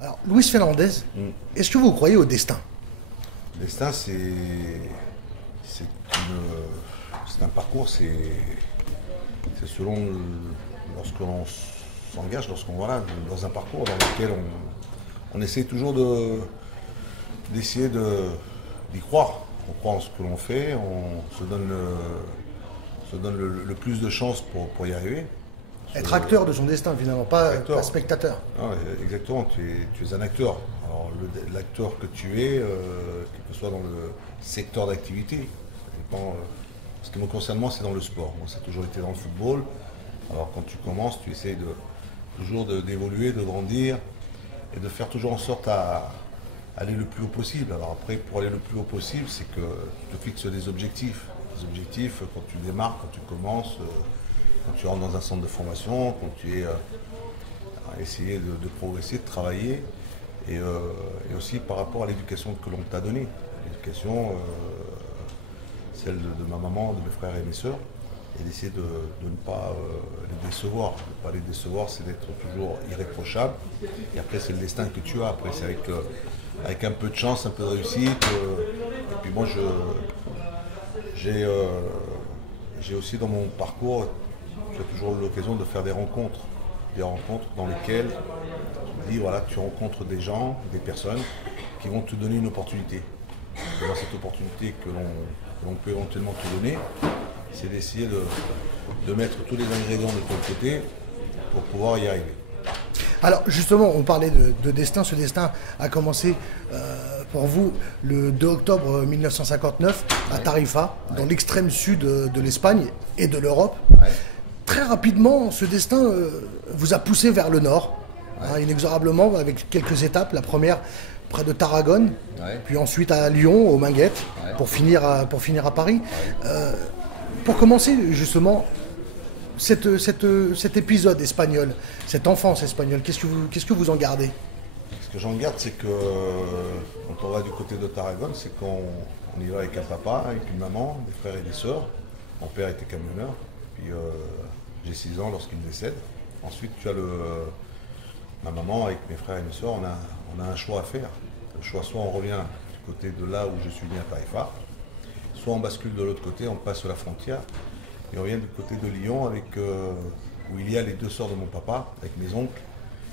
Alors, Luis Fernandez, est-ce que vous croyez au destin? Le destin, c'est un parcours, c'est selon lorsque l'on s'engage, lorsqu'on voilà, dans un parcours dans lequel on essaie toujours d'essayer d'y croire. On croit en ce que l'on fait, on se donne le plus de chances pour y arriver. Être acteur de son destin, finalement, pas spectateur. Non, exactement, tu es un acteur. Alors, l'acteur que tu es, quel que soit dans le secteur d'activité, ce qui me concerne, moi, c'est dans le sport. Moi, ça a toujours été dans le football. Alors, quand tu commences, tu essayes toujours d'évoluer, de grandir et de faire toujours en sorte à aller le plus haut possible. Alors après, pour aller le plus haut possible, c'est que tu te fixes des objectifs. Des objectifs, quand tu démarres, quand tu commences, quand tu rentres dans un centre de formation, quand tu es à essayer de progresser, de travailler, et aussi par rapport à l'éducation que l'on t'a donnée. L'éducation, celle de ma maman, de mes frères et mes sœurs, et d'essayer de ne pas les décevoir. De ne pas les décevoir, c'est d'être toujours irréprochable. Et après, c'est le destin que tu as. Après, c'est avec un peu de chance, un peu de réussite. Et puis moi, j'ai aussi dans mon parcours, j'ai toujours eu l'occasion de faire des rencontres dans lesquelles tu dis, voilà, tu rencontres des gens, des personnes qui vont te donner une opportunité. Et dans cette opportunité que l'on peut éventuellement te donner, c'est d'essayer de mettre tous les ingrédients de ton côté pour pouvoir y arriver. Alors justement, on parlait de destin. Ce destin a commencé pour vous le 2 octobre 1959 à Tarifa, dans l'extrême sud de l'Espagne et de l'Europe. Ouais. Très rapidement, ce destin vous a poussé vers le nord, inexorablement, avec quelques étapes. La première près de Tarragone, puis ensuite à Lyon, aux Minguettes, pour finir à Paris. Pour commencer justement cet épisode espagnol, cette enfance espagnole, qu'est-ce que vous en gardez? Ce que j'en garde, c'est que quand on va du côté de Tarragone, c'est qu'on y va avec un papa, avec une maman, des frères et des sœurs. Mon père était camionneur, puis j'ai 6 ans lorsqu'il décède. Ensuite, tu as ma maman avec mes frères et mes sœurs, on a un choix à faire. Le choix, soit on revient du côté de là où je suis né à Tarifa, soit on bascule de l'autre côté, on passe la frontière et on vient du côté de Lyon où il y a les 2 sœurs de mon papa, avec mes oncles,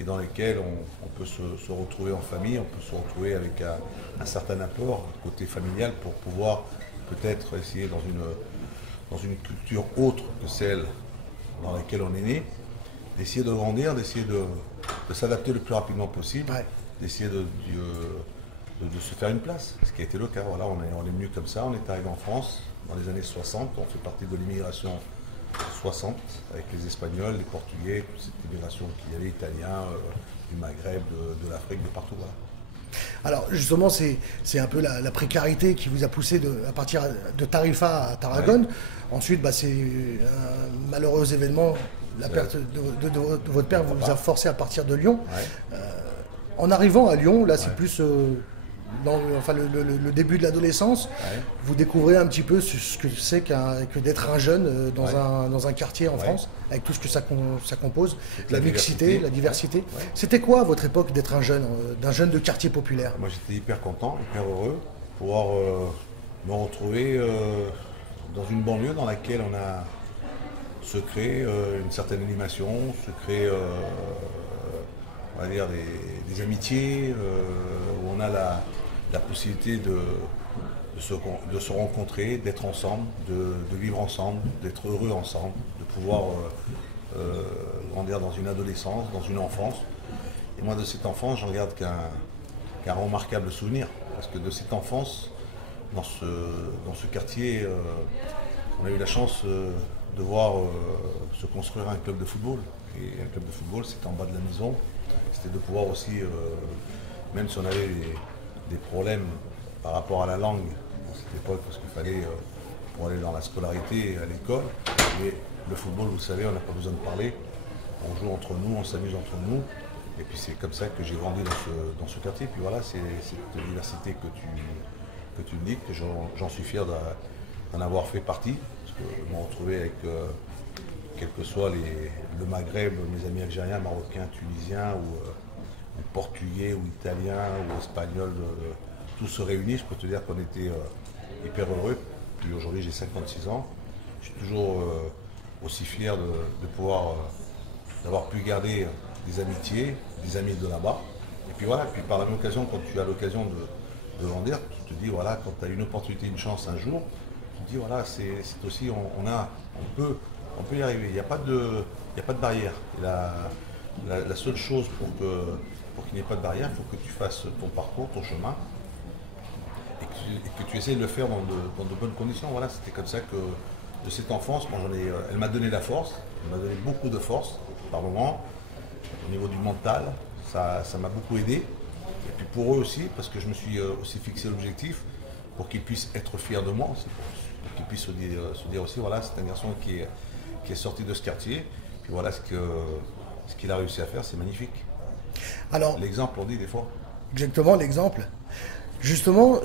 et dans lesquelles on peut se retrouver en famille, on peut se retrouver avec un certain apport côté familial pour pouvoir peut-être essayer dans une culture autre que celle dans laquelle on est né, d'essayer de grandir, d'essayer de s'adapter le plus rapidement possible, d'essayer de se faire une place, ce qui a été le cas. Voilà, on est venu comme ça, on est arrivé en France dans les années 60, on fait partie de l'immigration 60 avec les Espagnols, les Portugais, toute cette immigration qu'il y avait, Italiens, du Maghreb, de l'Afrique, de partout. Voilà. Alors justement, c'est un peu la précarité qui vous a poussé à partir de Tarifa à Tarragone. Ensuite, c'est un malheureux événement, la perte de votre père vous a forcé à partir de Lyon. En arrivant à Lyon, là c'est plus le début de l'adolescence, vous découvrez un petit peu ce que c'est que d'être un jeune dans un quartier en France, avec tout ce que ça compose, la mixité, la diversité. C'était quoi à votre époque d'être d'un jeune de quartier populaire? Moi j'étais hyper content, hyper heureux de pouvoir me retrouver dans une banlieue dans laquelle se crée une certaine animation, se crée on va dire des amitiés, où on a la possibilité de se rencontrer, d'être ensemble, de vivre ensemble, d'être heureux ensemble, de pouvoir grandir dans une adolescence, dans une enfance. Et moi de cette enfance, j'en garde qu'un remarquable souvenir, parce que de cette enfance, dans ce quartier, on a eu la chance de voir se construire un club de football. Et un club de football, c'était en bas de la maison. C'était de pouvoir aussi, même si on avait des problèmes par rapport à la langue à cette époque, parce qu'il fallait, pour aller dans la scolarité à l'école, mais le football, vous savez, on n'a pas besoin de parler. On joue entre nous, on s'amuse entre nous. Et puis c'est comme ça que j'ai grandi dans ce quartier. Puis voilà, c'est cette diversité que tu me dis, que j'en suis fier d'en avoir fait partie. Parce que je me retrouvais avec, quel que soit le Maghreb, mes amis algériens, marocains, tunisiens, ou portugais, ou italiens, ou espagnols, tous se réunissent. Je peux te dire qu'on était hyper heureux. Puis aujourd'hui j'ai 56 ans. Je suis toujours aussi fier de pouvoir, d'avoir pu garder des amitiés, des amis de là-bas. Et puis voilà, puis par la même occasion, quand tu as l'occasion de grandir, tu te dis, voilà, quand tu as une opportunité, une chance un jour, tu te dis, voilà, c'est aussi, on peut y arriver. Il n'y a pas de barrière. Et la seule chose pour qu'il n'y ait pas de barrière, il faut que tu fasses ton parcours, ton chemin, et que tu essayes de le faire dans de bonnes conditions. Voilà, c'était comme ça que, de cette enfance, moi elle m'a donné la force, elle m'a donné beaucoup de force par moments, au niveau du mental, ça m'a beaucoup aidé. Et puis pour eux aussi, parce que je me suis aussi fixé l'objectif, pour qu'ils puissent être fiers de moi, pour qu'ils puissent se dire aussi, voilà, c'est un garçon qui est sorti de ce quartier, puis voilà ce qu'il a réussi à faire, c'est magnifique. Alors, l'exemple, on dit des fois. Exactement, l'exemple. Justement,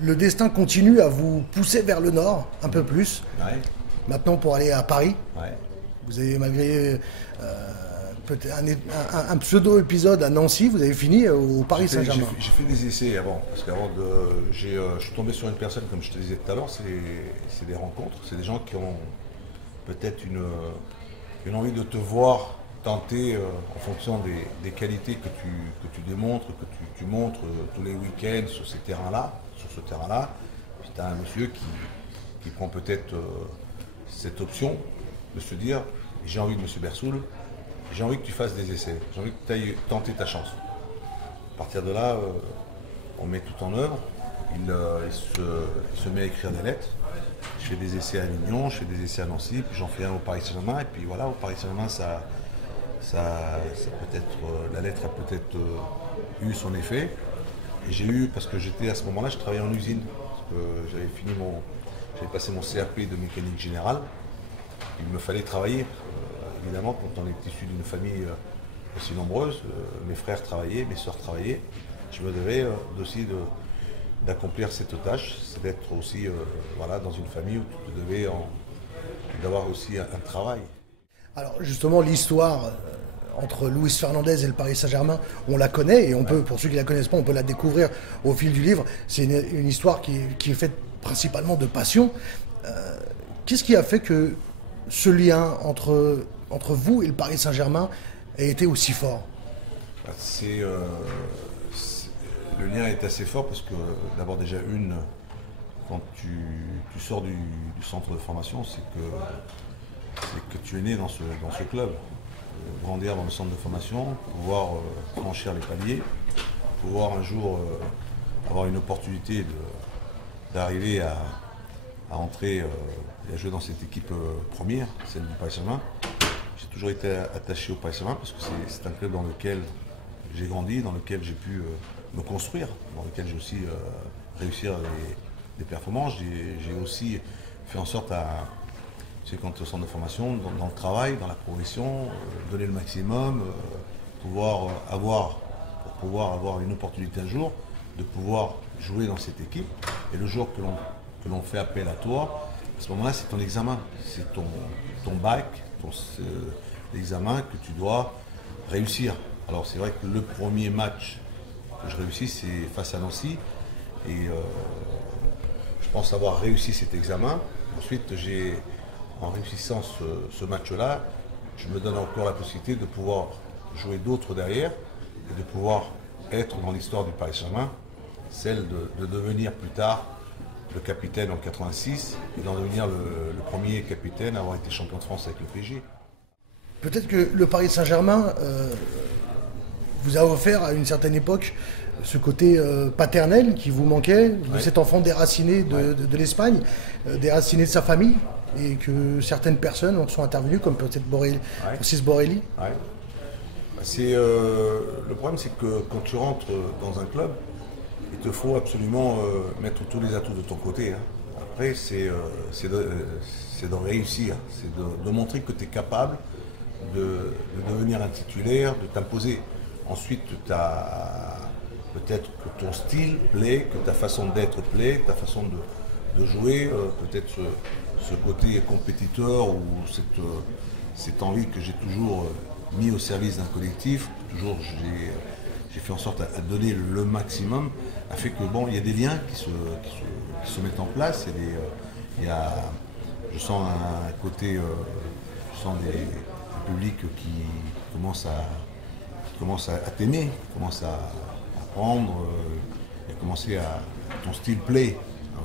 le destin continue à vous pousser vers le nord, un peu plus. Ouais. Maintenant, pour aller à Paris. Ouais. Vous avez, malgré peut-être un pseudo-épisode à Nancy, vous avez fini au Paris Saint-Germain. J'ai fait des essais avant, parce qu'avant, je suis tombé sur une personne, comme je te disais tout à l'heure, c'est des rencontres, c'est des gens qui ont peut-être une envie de te voir tenter en fonction des qualités que tu démontres, que tu montres tous les week-ends sur ce terrain-là. Puis tu as un monsieur qui prend peut-être cette option de se dire, j'ai envie de monsieur Bersoul, j'ai envie que tu fasses des essais, j'ai envie que tu ailles tenter ta chance. À partir de là, on met tout en œuvre, il se met à écrire des lettres. Je fais des essais à Avignon, je fais des essais à Nancy, puis j'en fais un au Paris Saint-Germain, et puis voilà, au Paris Saint-Germain, la lettre a peut-être eu son effet. Et j'ai eu, parce que j'étais à ce moment-là, je travaillais en usine, parce que j'avais passé mon CAP de mécanique générale. Il me fallait travailler. Évidemment, quand on est issu d'une famille aussi nombreuse, mes frères travaillaient, mes soeurs travaillaient, je me devais aussi d'accomplir cette tâche, c'est d'être aussi voilà, dans une famille où tu te devais d'avoir aussi un travail. Alors justement, l'histoire entre Luis Fernandez et le Paris Saint-Germain, on la connaît, et on peut, pour ceux qui ne la connaissent pas, on peut la découvrir au fil du livre. C'est une histoire qui est faite principalement de passion. Qu'est-ce qui a fait que ce lien entre vous et le Paris Saint-Germain a été aussi fort? Le lien est assez fort parce que d'abord déjà quand tu sors du centre de formation, c'est que tu es né dans ce club. Grandir dans le centre de formation, pouvoir franchir les paliers, pouvoir un jour avoir une opportunité d'arriver à entrer et à jouer dans cette équipe première, celle du Paris Saint-Germain. J'ai toujours été attaché au Paris Saint-Germain parce que c'est un club dans lequel j'ai grandi, dans lequel j'ai pu me construire, dans lequel j'ai aussi réussir des performances. J'ai aussi fait en sorte tu sais, quand tu es au centre de formation, dans le travail, dans la progression, donner le maximum, pour pouvoir avoir une opportunité un jour, de pouvoir jouer dans cette équipe. Et le jour que l'on fait appel à toi, à ce moment-là, c'est ton examen, c'est ton bac, l'examen que tu dois réussir. Alors c'est vrai que le premier match que je réussis, c'est face à Nancy. Et je pense avoir réussi cet examen. Ensuite, en réussissant ce match-là, je me donne encore la possibilité de pouvoir jouer d'autres derrière et de pouvoir être dans l'histoire du Paris Saint-Germain, celle de devenir plus tard le capitaine en 86 et d'en devenir le premier capitaine à avoir été champion de France avec le PSG. Peut-être que le Paris Saint-Germain vous a offert à une certaine époque ce côté paternel qui vous manquait, de cet enfant déraciné de l'Espagne, déraciné de sa famille, et que certaines personnes sont intervenues, comme peut-être Francis Borrelli. Ouais. Le problème, c'est que quand tu rentres dans un club, il te faut absolument mettre tous les atouts de ton côté. Après, c'est de réussir, c'est de montrer que tu es capable de devenir un titulaire, de t'imposer. Ensuite, tu as peut-être que ton style plaît, que ta façon d'être plaît, ta façon de jouer, peut-être ce côté compétiteur ou cette envie que j'ai toujours mis au service d'un collectif, toujours j'ai fait en sorte à donner le maximum, a fait que bon, il y a des liens qui se mettent en place, je sens un côté, je sens des publics qui commencent à t'aimer, qui commencent à apprendre et commencer à ton style plaît.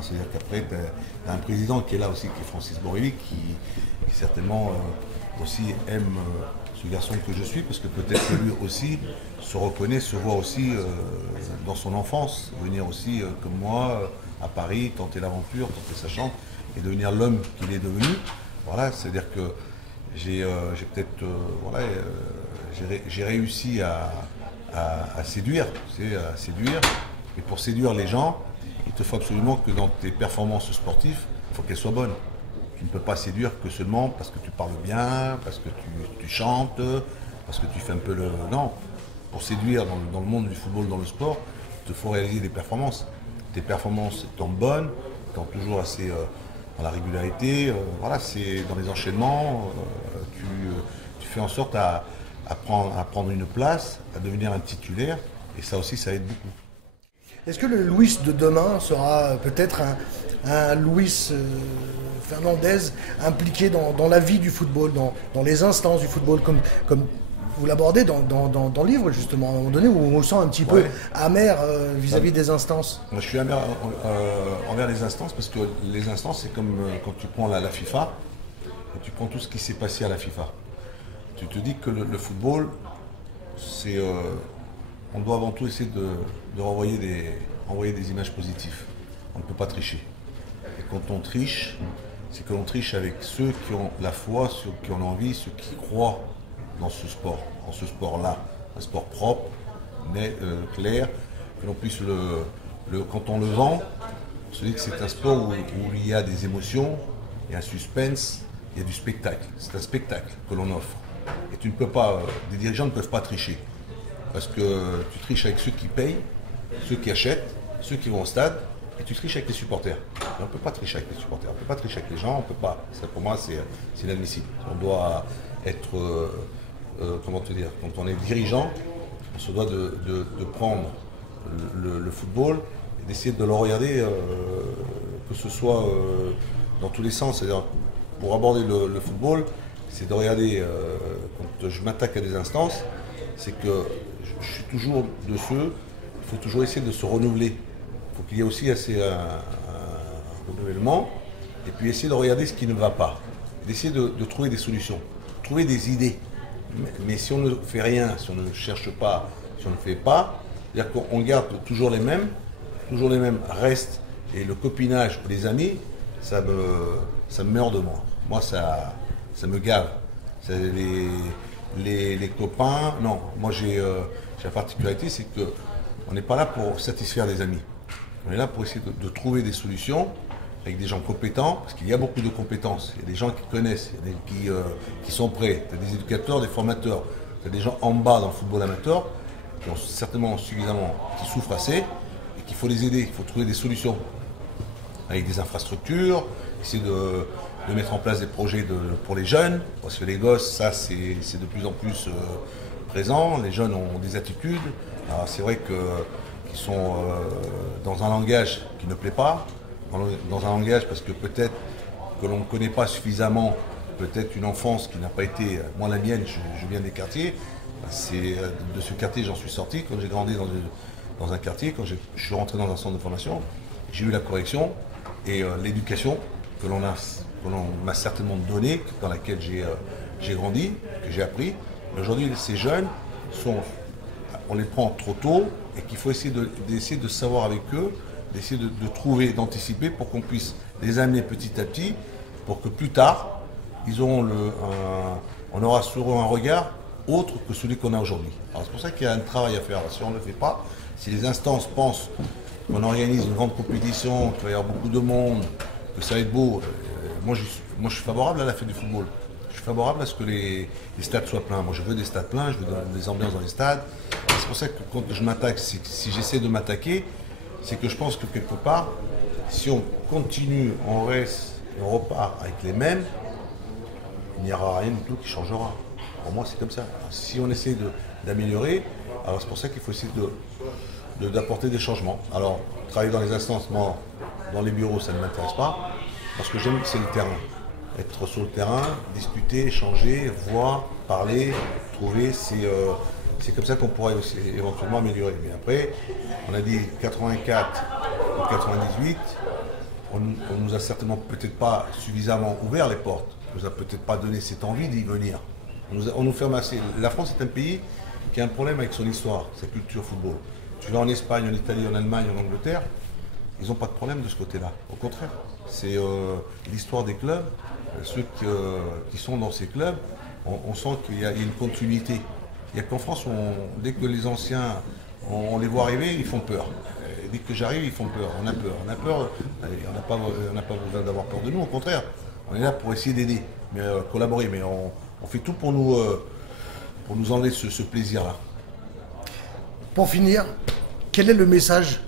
C'est-à-dire qu'après, tu as un président qui est là aussi, qui est Francis Borrelli, qui certainement aussi aime ce garçon que je suis, parce que peut-être que lui aussi se reconnaît, se voit aussi dans son enfance, venir aussi comme moi à Paris, tenter l'aventure, tenter sa chance et devenir l'homme qu'il est devenu. Voilà, c'est-à-dire que j'ai peut-être j'ai réussi à séduire, à séduire. Et pour séduire les gens, il te faut absolument que dans tes performances sportives, il faut qu'elles soient bonnes. Tu ne peux pas séduire que seulement parce que tu parles bien, parce que tu chantes, parce que tu fais un peu le... Non, pour séduire dans le monde du football, dans le sport, il te faut réaliser des performances. Tes performances étant bonnes, étant toujours assez dans la régularité, voilà, c'est dans les enchaînements, tu fais en sorte à prendre une place, à devenir un titulaire, et ça aussi, ça aide beaucoup. Est-ce que le Luis de demain sera peut-être un Luis Fernandez impliqué dans la vie du football, dans les instances du football, comme vous l'abordez dans le livre, justement, à un moment donné, où on se sent un petit peu amer vis-à-vis des instances? Moi, je suis amer envers les instances, parce que les instances, c'est comme quand tu prends la FIFA, et tu prends tout ce qui s'est passé à la FIFA. Tu te dis que le football, c'est... on doit avant tout essayer de envoyer des images positives. On ne peut pas tricher. Et quand on triche, c'est que l'on triche avec ceux qui ont la foi, ceux qui ont envie, ceux qui croient dans ce sport, là, un sport propre, clair, que l'on puisse quand on le vend, on se dit que c'est un sport où il y a des émotions, il y a un suspense, il y a du spectacle. C'est un spectacle que l'on offre. Et tu ne peux pas, des dirigeants ne peuvent pas tricher. Parce que tu triches avec ceux qui payent, ceux qui achètent, ceux qui vont au stade, et tu triches avec les supporters. Et on ne peut pas tricher avec les supporters, on ne peut pas tricher avec les gens, on peut pas. Ça, pour moi, c'est inadmissible. On doit être, comment te dire, quand on est dirigeant, on se doit de prendre le football et d'essayer de le regarder, que ce soit dans tous les sens. C'est-à-dire, pour aborder le football, c'est de regarder, quand je m'attaque à des instances, c'est que je suis toujours de ceux, il faut toujours essayer de se renouveler. Il faut qu'il y ait aussi assez un renouvellement, et puis essayer de regarder ce qui ne va pas, d'essayer de trouver des solutions, trouver des idées. Mais si on ne fait rien, si on ne cherche pas, si on ne fait pas, c'est-à-dire qu'on garde toujours les mêmes restent, et le copinage pour les amis, ça me meurt de moi. Moi, ça me gave. Les copains, non. Moi, j'ai la particularité, c'est qu'on n'est pas là pour satisfaire des amis. On est là pour essayer de trouver des solutions avec des gens compétents, parce qu'il y a beaucoup de compétences. Il y a des gens qui connaissent, il y a des qui sont prêts. Tu as des éducateurs, des formateurs. Tu as des gens en bas dans le football amateur qui ont certainement suffisamment, qui souffrent assez, et qu'il faut les aider. Il faut trouver des solutions avec des infrastructures, essayer de mettre en place des projets pour les jeunes, parce que les gosses, ça c'est de plus en plus présent. Les jeunes ont des attitudes. Alors c'est vrai qu'ils sont dans un langage qui ne plaît pas, dans un langage parce que peut-être que l'on ne connaît pas suffisamment, peut-être une enfance qui n'a pas été, moi la mienne, je viens des quartiers, de ce quartier j'en suis sorti, quand j'ai grandi dans un quartier, quand je suis rentré dans un centre de formation, j'ai eu la correction et l'éducation que l'on m'a certainement donnée, dans laquelle j'ai grandi, que j'ai appris. Aujourd'hui, ces jeunes, on les prend trop tôt et qu'il faut essayer de savoir avec eux, d'essayer de trouver, d'anticiper pour qu'on puisse les amener petit à petit, pour que plus tard, on aura sur eux un regard autre que celui qu'on a aujourd'hui. Alors c'est pour ça qu'il y a un travail à faire. Si on ne le fait pas, si les instances pensent qu'on organise une grande compétition, qu'il va y avoir beaucoup de monde, que ça va être beau, moi je suis favorable à la fête du football. Je suis favorable à ce que les stades soient pleins. Moi je veux des stades pleins, je veux des ambiances dans les stades, C'est pour ça que quand je m'attaque, si j'essaie de m'attaquer, c'est que je pense que quelque part, si on continue, on reste, et on repart avec les mêmes, il n'y aura rien du tout qui changera. Pour moi, c'est comme ça. Si on essaie d'améliorer, alors c'est pour ça qu'il faut essayer d'apporter des changements. Alors, travailler dans les instances, moi, dans les bureaux, ça ne m'intéresse pas, parce que j'aime que c'est le terrain. Être sur le terrain, discuter, échanger, voir, parler, trouver, c'est comme ça qu'on pourrait aussi éventuellement améliorer. Mais après, on a dit 84 ou 98, on nous a certainement peut-être pas suffisamment ouvert les portes, on nous a peut-être pas donné cette envie d'y venir. On nous ferme assez. La France est un pays qui a un problème avec son histoire, sa culture football. Tu vas en Espagne, en Italie, en Allemagne, en Angleterre, ils n'ont pas de problème de ce côté-là. Au contraire, c'est l'histoire des clubs. Ceux qui sont dans ces clubs, on sent qu'il y a une continuité. Il n'y a qu'en France, dès que les anciens, on les voit arriver, ils font peur. Et dès que j'arrive, ils font peur. On a peur. On n'a pas besoin d'avoir peur de nous, au contraire. On est là pour essayer d'aider, collaborer. Mais on fait tout pour nous enlever ce plaisir-là. Pour finir, quel est le message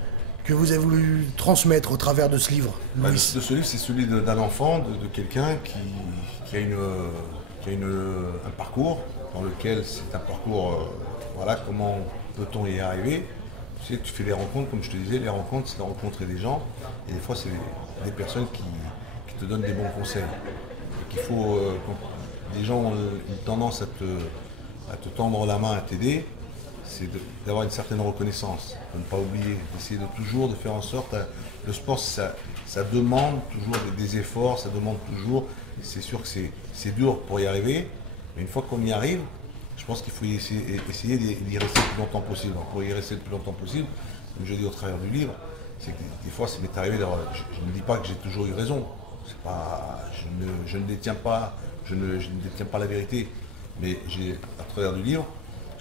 que vous avez voulu transmettre au travers de ce livre, Louis? Ce livre, c'est celui d'un enfant, de quelqu'un qui a un parcours dans lequel c'est un parcours, voilà, comment peut-on y arriver. Tu sais, tu fais des rencontres, comme je te disais, les rencontres, c'est de rencontrer des gens, et des fois, c'est des personnes qui te donnent des bons conseils. Et qu'il faut, quand les gens ont une tendance à te tendre la main, à t'aider, c'est d'avoir une certaine reconnaissance, de ne pas oublier, d'essayer de faire en sorte, le sport ça demande toujours des efforts, ça demande toujours, c'est sûr que c'est dur pour y arriver, mais une fois qu'on y arrive, je pense qu'il faut essayer d'y rester le plus longtemps possible. Pour y rester le plus longtemps possible, comme je dis au travers du livre, c'est que des fois ça m'est arrivé d'avoir, je ne dis pas que j'ai toujours eu raison, je ne détiens pas la vérité, mais à travers du livre,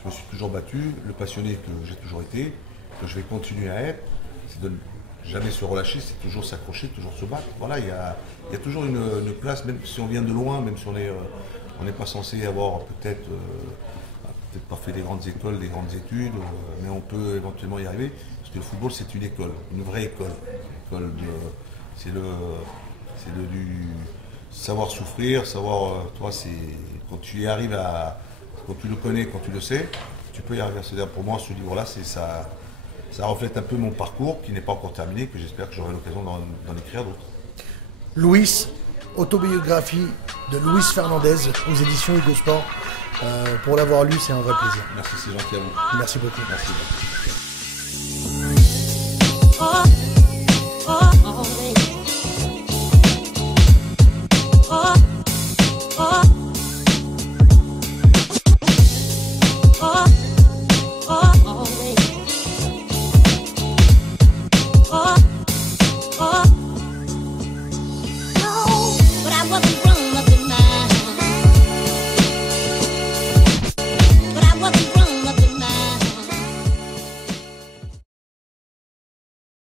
je me suis toujours battu, le passionné que j'ai toujours été, que je vais continuer à être, c'est de ne jamais se relâcher, c'est toujours s'accrocher, toujours se battre. Voilà, il y a toujours une place, même si on vient de loin, même si on n'est pas censé avoir peut-être pas fait des grandes écoles, des grandes études, mais on peut éventuellement y arriver, parce que le football c'est une école, une vraie école. C'est du savoir souffrir, toi c'est quand tu y arrives quand tu le connais, quand tu le sais, tu peux y arriver. C'est-à-dire pour moi, ce livre-là, ça reflète un peu mon parcours qui n'est pas encore terminé, que j'espère que j'aurai l'occasion d'en écrire d'autres. Louis, autobiographie de Luis Fernandez aux éditions Hugo Sport. Pour l'avoir lu, c'est un vrai plaisir. Merci, c'est gentil à vous. Merci beaucoup. Merci.